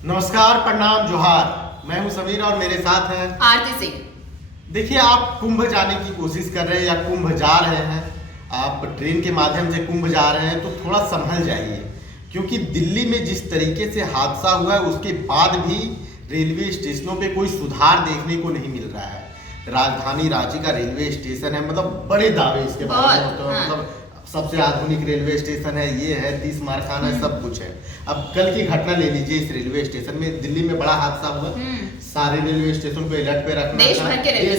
नमस्कार, प्रणाम, जोहार। मैं हूं समीर और मेरे साथ हैं आरती सिंह। देखिए, आप कुंभ जाने की कोशिश कर रहे हैं या कुंभ जा रहे हैं, आप ट्रेन के माध्यम से कुंभ जा रहे हैं तो थोड़ा संभल जाइए, क्योंकि दिल्ली में जिस तरीके से हादसा हुआ है उसके बाद भी रेलवे स्टेशनों पे कोई सुधार देखने को नहीं मिल रहा है। राजधानी रांची का रेलवे स्टेशन है, मतलब बड़े दावे इसके बारे में होते हैं, मतलब सबसे आधुनिक रेलवे स्टेशन है, ये है 30 मारखाना है, सब कुछ है। अब कल की घटना ले लीजिए, इस रेलवे स्टेशन में दिल्ली में बड़ा हादसा हुआ, सारे रेलवे स्टेशन को अलर्ट पे रखना देश भर के रेलवे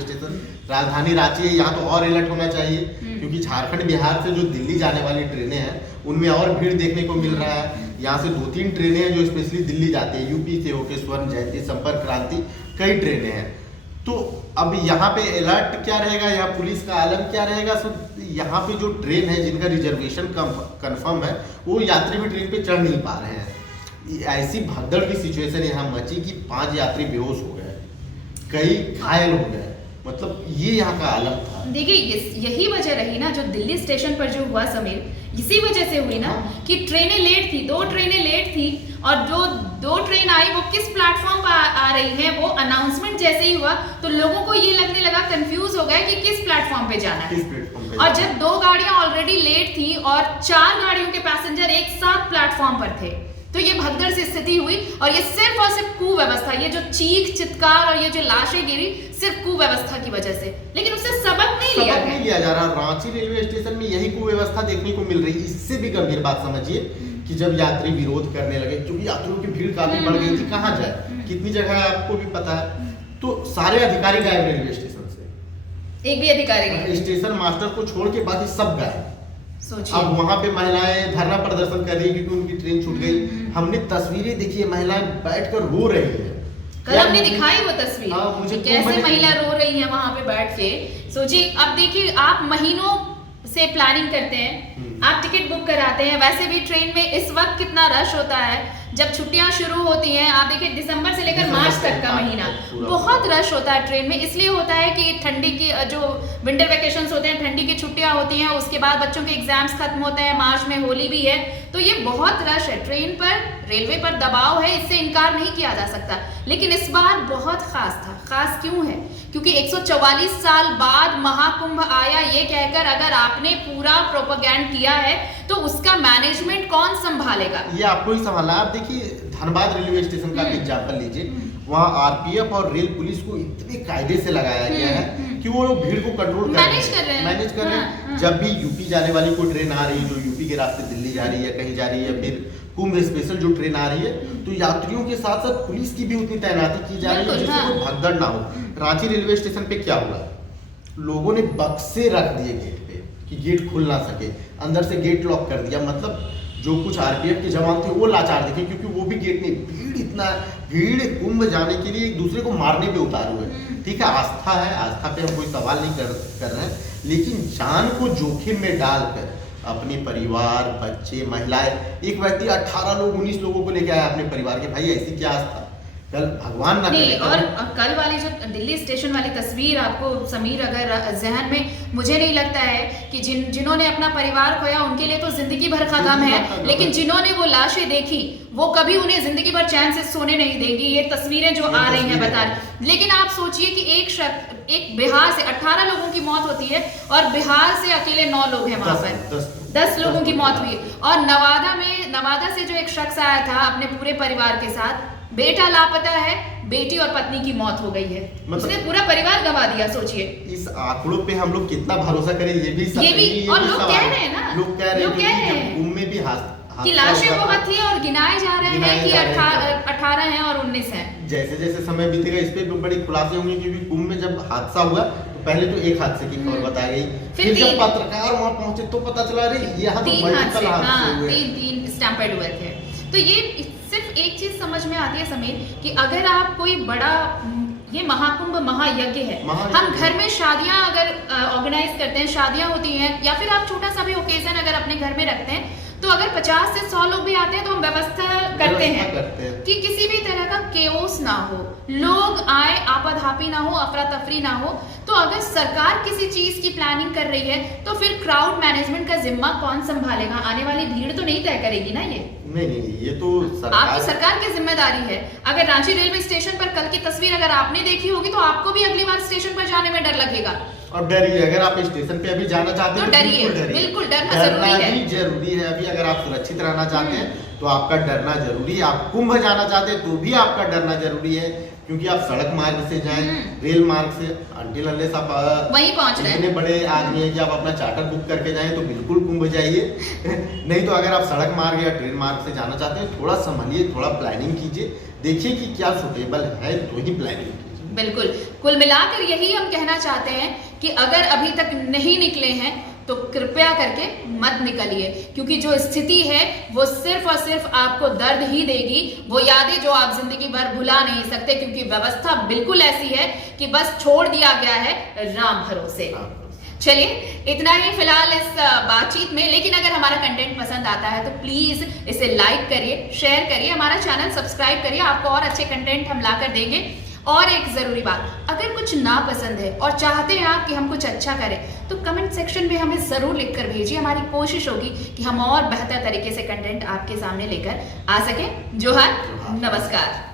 स्टेशन, राजधानी रांची है, यहाँ तो और अलर्ट होना चाहिए, क्योंकि झारखंड बिहार से जो दिल्ली जाने वाली ट्रेनें हैं उनमें और भीड़ देखने को मिल रहा है। यहाँ से 2-3 ट्रेनें हैं जो स्पेशली दिल्ली जाती है, यूपी से होकर स्वर्ण जयंती, संपर्क क्रांति, कई ट्रेनें हैं। तो अब यहाँ पे अलर्ट क्या रहेगा, यहाँ पुलिस का आलम क्या रहेगा? सब यहाँ पे जो ट्रेन है जिनका रिजर्वेशन कंफर्म है वो यात्री भी ट्रेन पे चढ़ नहीं पा रहे हैं। ऐसी भगदड़ की सिचुएशन यहाँ मची कि 5 यात्री बेहोश हो गए, कई घायल हो गए, मतलब ये यहाँ का आलम था। देखिए, यही वजह रही ना जो दिल्ली स्टेशन पर जो हुआ समीर, इसी वजह से हुई ना कि ट्रेनें लेट थी, 2 ट्रेनें लेट थी, और जो 2 ट्रेन आई वो किस प्लेटफॉर्म पर आ रही है, वो अनाउंसमेंट जैसे ही हुआ तो लोगों को ये लगने लगा, कंफ्यूज हो गए कि किस प्लेटफॉर्म पे जाना है। और जब 2 गाड़ियां ऑलरेडी लेट थी और 4 गाड़ियों के पैसेंजर एक साथ प्लेटफॉर्म पर थे, तो ये भगदड़ सी स्थिति हुई। और ये सिर्फ और सिर्फ कुव्यवस्था, ये जो चीख चित्कार और ये जो लाशें गिरी, सिर्फ कुव्यवस्था की वजह से। लेकिन उससे सबक नहीं लिया जा रहा। रांची रेलवे स्टेशन में यही कुव्यवस्था देखने को मिल रही। इससे भी गंभीर बात समझिए कि जब यात्री विरोध करने लगे, क्योंकि यात्रियों की भीड़ काफी बढ़ गई थी, कहाँ जाए, कितनी जगह है आपको भी पता है, तो सारे अधिकारी गायब रेलवे स्टेशन से, एक भी अधिकारी नहीं, स्टेशन मास्टर को छोड़ के बाकी सब गायब। सोचिए, अब वहां पे महिलाएं धरना प्रदर्शन कर रही है क्योंकि उनकी ट्रेन छूट गई। हमने तस्वीरें देखी है, महिलाएं बैठकर रो रही है। कल हमने दिखाई वो तस्वीर, मुझे कैसे महिला रो रही है वहां पे बैठ के। सोचिए, अब देखिए, आप महीनों से प्लानिंग करते हैं, आप टिकट बुक कराते हैं, वैसे भी ट्रेन में इस वक्त कितना रश होता है। जब छुट्टियां शुरू होती हैं, आप देखिए दिसंबर से लेकर मार्च तक का महीना बहुत रश होता है ट्रेन में। इसलिए होता है कि ठंडी की जो विंटर वेकेशंस होते हैं, ठंडी की छुट्टियां होती हैं, उसके बाद बच्चों के एग्जाम्स खत्म होते हैं, मार्च में होली भी है, तो ये बहुत रश है ट्रेन पर, रेलवे पर दबाव है, इससे इनकार नहीं किया जा सकता। लेकिन इस बार बहुत खास था। खास क्यों है? क्योंकि 144 साल बाद महाकुंभ आया, ये कहकर अगर आपने पूरा प्रोपेगेंड किया है तो उसका मैनेजमेंट कौन संभालेगा? ये आपको ही संभालना। आप देखिए, धनबाद रेलवे स्टेशन का एग्जाम्पल लीजिए, वहाँ आरपीएफ और रेल पुलिस को इतने कायदे से लगाया गया है कि वो भीड़ को कंट्रोल मैनेज कर रहे हैं। जब भी यूपी जाने वाली कोई ट्रेन आ रही है, जो यूपी के रास्ते दिल्ली जा रही है, कहीं जा रही है, फिर कुंभ स्पेशल जो ट्रेन आ रही है, तो यात्रियों के साथ साथ पुलिस की भी उतनी तैनाती की जा रही है जिससे कोई भगदड़ ना हो। रांची रेलवे स्टेशन पे क्या हुआ, लोगों ने बक्से रख दिए गेट पे कि गेट खुल ना सके, अंदर से गेट लॉक कर दिया। मतलब जो कुछ आरपीएफ के जवान थे वो लाचार दिखे, क्योंकि वो भी गेट नहीं, भीड़ कुंभ जाने के लिए एक दूसरे को मारने पे उतारे हुए। ठीक है, आस्था है, आस्था पे हम कोई सवाल नहीं कर रहे हैं, लेकिन जान को जोखिम में डालकर अपने परिवार, बच्चे, महिलाएं, एक व्यक्ति 18 लोग 19 लोगों को लेके आया अपने परिवार के, भाई ऐसी क्या आस्था, कल भगवान ना करे। और कल वाली जो दिल्ली स्टेशन वाली तस्वीर आपको समीर अगर जहन में, मुझे नहीं लगता है कि जिन्होंने अपना परिवार खोया उनके लिए तो जिंदगी भर का गम है, लेकिन जिन्होंने वो लाशें देखी वो कभी उन्हें जिंदगी भर चैन से सोने नहीं देंगी। ये तस्वीरें जो आ रही हैं बता रही। लेकिन आप सोचिए कि एक बिहार से 18 लोगों की मौत होती है और बिहार से अकेले 9 लोग हैं वहां पर, 10 लोगों की मौत हुई। और नवादा से जो एक शख्स आया था अपने पूरे परिवार के साथ, बेटा लापता है, बेटी और पत्नी की मौत हो गई है, उसने पूरा परिवार गंवा दिया। सोचिए, इस आंकड़ों पे हम लोग कितना भरोसा करें, ये भी और लोग कह रहे हैं ना, लोग कह रहे हैं कुंभ में भी कि लाशें बहुत थी और गिनाए जा रहे हैं कि 18 हैं और 19 हैं। जैसे जैसे समय बीतेगा इस पे भी बड़ी खुलासे होंगे, क्योंकि कुंभ में जब हादसा हुआ तो पहले तो एक हादसे की खबर बताई गई, फिर जब पत्रकार वहां पहुंचे तो पता चला रही यहाँ तो मल्टीपल हादसे हुए, 3 स्टैम्पेड हुए थे। तो ये सिर्फ एक चीज समझ में आती है समीर कि अगर आप कोई बड़ा, ये महाकुंभ महायज्ञ है, हम घर में शादियां अगर ऑर्गेनाइज करते हैं, शादियां होती हैं, या फिर आप छोटा सा भी ओकेजन अगर अपने घर में रखते हैं, तो अगर 50 से 100 लोग भी आते हैं तो हम व्यवस्था करते हैं कि किसी भी तरह का केओस ना हो, लोग आए, आपाधापी ना हो, अफरा तफरी ना हो। तो अगर सरकार किसी चीज की प्लानिंग कर रही है तो फिर क्राउड मैनेजमेंट का जिम्मा कौन संभालेगा? आने वाली भीड़ तो नहीं तय करेगी ना ये। नहीं, ये तो आपकी सरकार की जिम्मेदारी है। अगर रांची रेलवे स्टेशन पर कल की तस्वीर अगर आपने देखी होगी तो आपको भी अगली बार स्टेशन पर जाने में डर लगेगा। और डरिए, अगर आप स्टेशन पे अभी जाना चाहते हैं तो डरिए, बिल्कुल डरना जरूरी है। अभी अगर आप सुरक्षित रहना चाहते हैं तो आपका डरना जरूरी है। आप कुंभ जाना चाहते हैं तो भी आपका डरना जरूरी है, क्योंकि आप सड़क मार्ग से जाएं, रेल मार्ग से अंटिल अनलेस आप वहीं पहुंच रहे हैं। इतने बड़े आदमी हैं कि आप अपना चार्टर बुक करके जाएं तो बिल्कुल कुंभ जाइए। नहीं तो अगर आप सड़क मार्ग या ट्रेन मार्ग से जाना चाहते हैं, थोड़ा संभलिए, थोड़ा प्लानिंग कीजिए, देखिए कि क्या सुटेबल है तो ही प्लानिंग कीजिए। बिल्कुल, कुल मिलाकर यही हम कहना चाहते हैं कि अगर अभी तक नहीं निकले हैं तो कृपया करके मत निकलिए, क्योंकि जो स्थिति है वो सिर्फ और सिर्फ आपको दर्द ही देगी, वो यादें जो आप जिंदगी भर भुला नहीं सकते, क्योंकि व्यवस्था बिल्कुल ऐसी है कि बस छोड़ दिया गया है राम भरोसे। चलिए, इतना ही फिलहाल इस बातचीत में। लेकिन अगर हमारा कंटेंट पसंद आता है तो प्लीज इसे लाइक करिए, शेयर करिए, हमारा चैनल सब्सक्राइब करिए, आपको और अच्छे कंटेंट हम लाकर देंगे। और एक जरूरी बात, अगर कुछ ना पसंद है और चाहते हैं आप कि हम कुछ अच्छा करें तो कमेंट सेक्शन में हमें जरूर लिखकर भेजिए। हमारी कोशिश होगी कि हम और बेहतर तरीके से कंटेंट आपके सामने लेकर आ सकें। जोहार, नमस्कार।